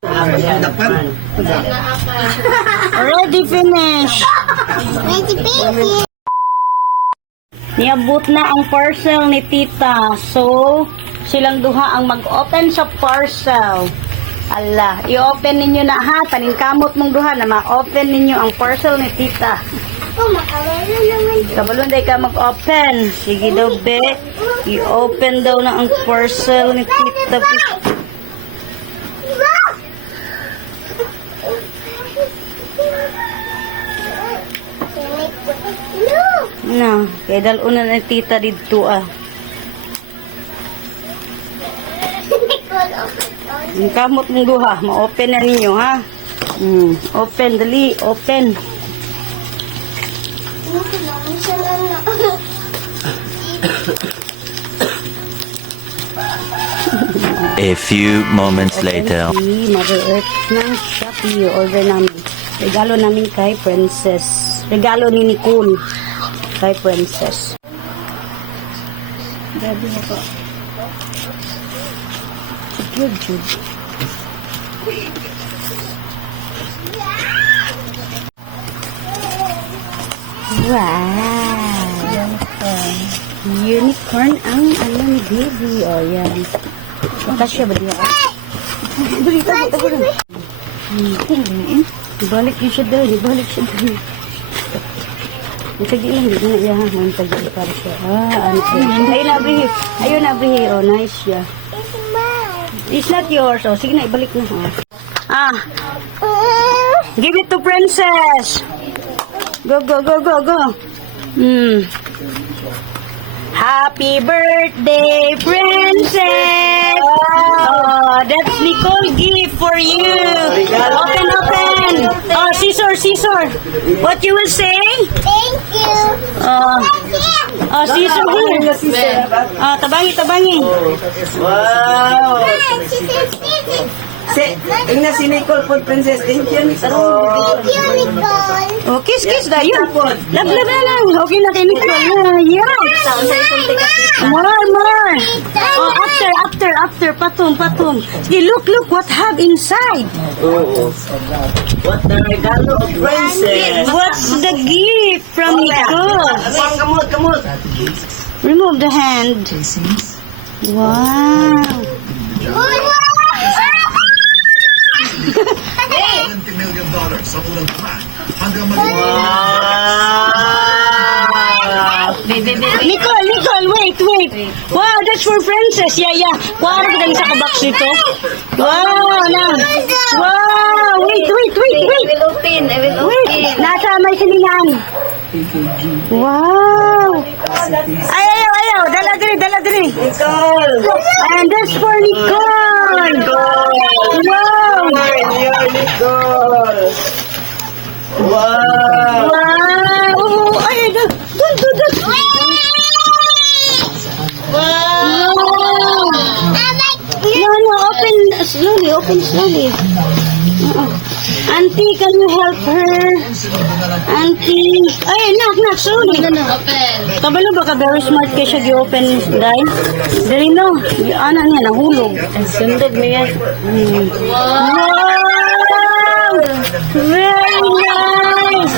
Ready, finish. Ready, finish. Niabot na ang parcel ni tita. So, silang duha ang mag-open sa parcel. Ala, i-open ninyo na ha. Paningkamot mong duha na ma-open ninyo ang parcel ni tita. Oh, makawala naman. Kabalon day ka mag-open. Sige daw, be. I-open daw na ang parcel ni tita. Na, kaya daluna na tita dito ah. Ang kamot mong duha, ma-open na ninyo ha. Open, dali, open. A few moments later. Mother Earth ng Shopee, order namin. Regalo namin kay Princess. Regalo ni Nicole kay Princess. Grabe mo ko. Good, good. Wow! Unicorn ang ano ni baby. O, yan. Kasya ba diya? Balik ka, balik ka. Ibalik yun siya daw. Ibalik siya daw. Sige lang, hindi na yan. Mantagin para siya. Ano siya? Ayun na, abrihi. Ayun na, abrihi. Oh, nice siya. It's not yours. Oh, sige na, ibalik na. Oh. Give it to Princess. Go, go, go, go, go. Happy birthday, Princess! Oh, that's Nicole gift for you. Open, open. Oh, scissor, scissor. What you will say? Thank you. Oh, scissor here. Oh, tabangi, tabangi. Wow! Tingnan si Nicole po, Princess. Thank you, Nicole. Thank you, Nicole. Oh, kiss, kiss na yun. Love, love na lang. Okay na kay Nicole. Yeah. More, more. Oh, after. Patum, patum. Sige, look, what have inside. What the regalo of Princess? What's the gift from Nicole? Kamot. Remove the hand. Wow. $20 million sa unang buwan hanggang Nicole, wait. Wow, that's for Princess. Yeah. Wow, ano ba sa kabox nito? Wow, na. Wow, wait. I will open. Wait, nasa may silingan. Wow. Ay, ayaw. Dala diri. Nicole! And that's for Nicole. Wow. Nicole! Wow! Wow. Ay, dun. Wow. No, open slowly. Auntie, can you help her? Auntie. Ay, knock, slowly. Open. Kabalo ba ka very smart kaya siya gi-open, dahil? Dali no, ana niya, nahulog. Sundog niya. Wow! Very nice!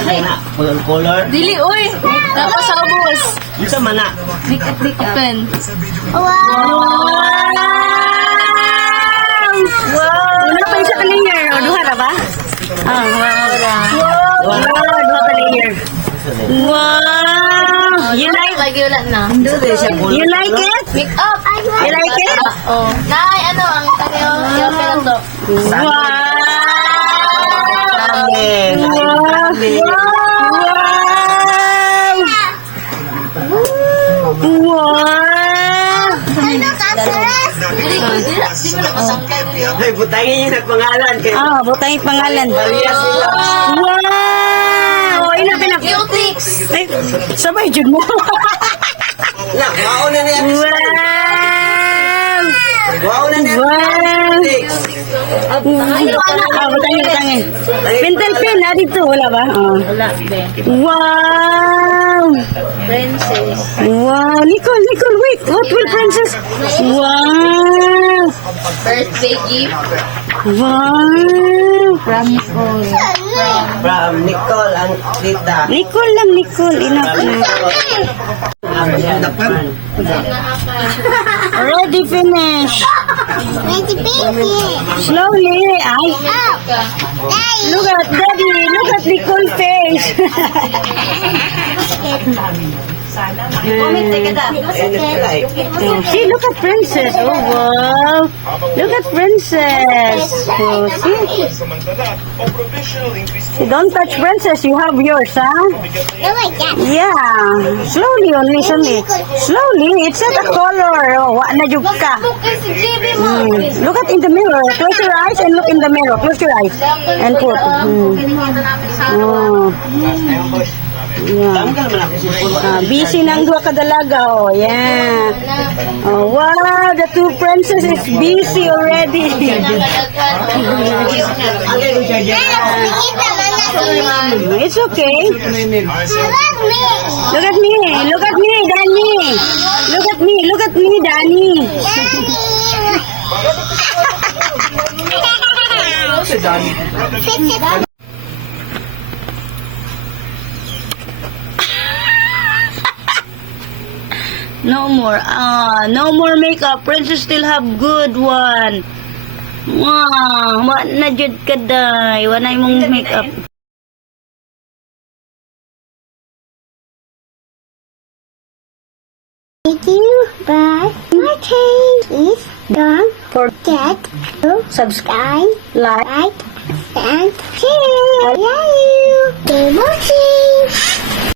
Color? Dili, uy. Napasabos. Isa mana? Open. Wow! Una pa isa ka layer. O, duha na ba? Wow! Duha ka layer. Wow! You like? Lagi wala na. You like it? Make up. You like it? Oh. Nay, ano ang kanyo? I-open to. Wow! Wow! Ano ka, Saras? Di mo na pasangkay mo. Ay, butangin niyo na pangalan. Butang yung pangalan. Maria sila. Wow! Inap. Cutix. Ay, sabay dyan mo. Na, mauna na yan. Wow! Mauna na yan. Wow! Butangin. Pentel pen, dito. Wala ba? Wala, be. Wow! Princess. Wow! Nicole, wait! What will Princess? Wow! Birthday gift. Wow! From Nicole and Rita. Nicole lang, Nicole. Enough na. Already finished. Slowly. Ay. Look at Daddy. Look at Nicole's face. See, look at Princess. Oh, wow. Look at Princess. Oh, see? See, don't touch Princess. You have yours, huh? Yeah. Slowly only, slowly. It's not a color. Oh, wa na jud ka. Look at in the mirror. Close your eyes and look in the mirror. Close your eyes and put. Oh. Yeah. Busy ng dua kadalaga. Oh, yeah. Oh, wow, the two princesses is busy already. It's okay. Look at me. Look at me, Danny. Look at me. Look at me, Danny. No more. No more makeup. Princess still have good one. Wow, wa na jud kaday. Wa na imong makeup. Thank you, but my is don't forget to subscribe, like, and share. I love you. Keep watching.